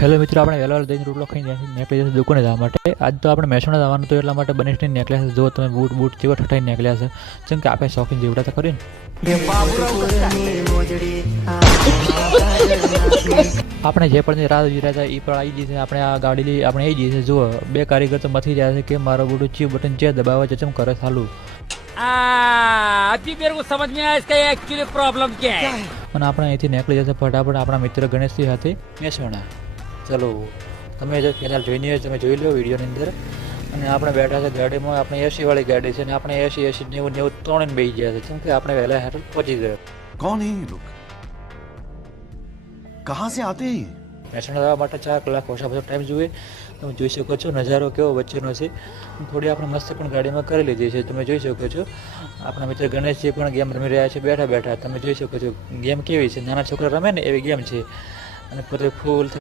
Hello મિત્રો, આપણે વહેલા દઈને રોટલો ખાઈને નીકળી જશે દુકાને જવા માટે. આજ તો આપણે મહેસાણા જવાનું તો એટલા માટે બને સ્ટેન્ડ નીકળ્યા છે. જો તમે બૂટ જેવા ઠઠાઈને નીકળ્યા છે, જેમ કે આપણે શોખીન જેવડા તો ખરી ને. આપણે જે પણ રાહ જોઈ રહ્યા હતા એ પણ આવી જશે. આપણે આ ગાડી આપણે આવી જઈએ છીએ. જુઓ, બે કારીગર તો મથી જાય છે કે મારો બૂટ ચી બટન છે દબાવવા છે, ચમ કરે ચાલુ. अभी मेरे को समझ में आया इसका एक्चुअली प्रॉब्लम क्या है. અને આપણે અહીંથી નીકળી જશે ફટાફટ આપણા મિત્ર ગણેશજી સાથે મહેસાણા. ચલો, તમે જો કેનાલ જોઈને હોય તમે જોઈ લો વિડીયોની અંદર. અને આપણે બેઠા છે ગાડીમાં. આપણે એસીવાળી ગાડી છે અને આપણે એસી 90 ત્રણે બેસી ગયા છે, કેમ કે આપણે વહેલા હેઠળ પહોંચી ગયા. कौन है ये लोग कहाँ से आते हैं ये? મહેસાણા જવા માટે 4 કલાક ઓછા બધો ટાઈમ જોઈએ. તમે જોઈ શકો છો નજારો કેવો વચ્ચેનો છે. થોડી આપણે મસ્ત પણ ગાડીમાં કરી લીધી છે, તમે જોઈ શકો છો. આપણા મિત્ર ગણેશજી પણ ગેમ રમી રહ્યા છે બેઠા બેઠા. તમે જોઈ શકો છો ગેમ કેવી છે, નાના છોકરા રમે ને એવી ગેમ છે. અને પોતે ફૂલ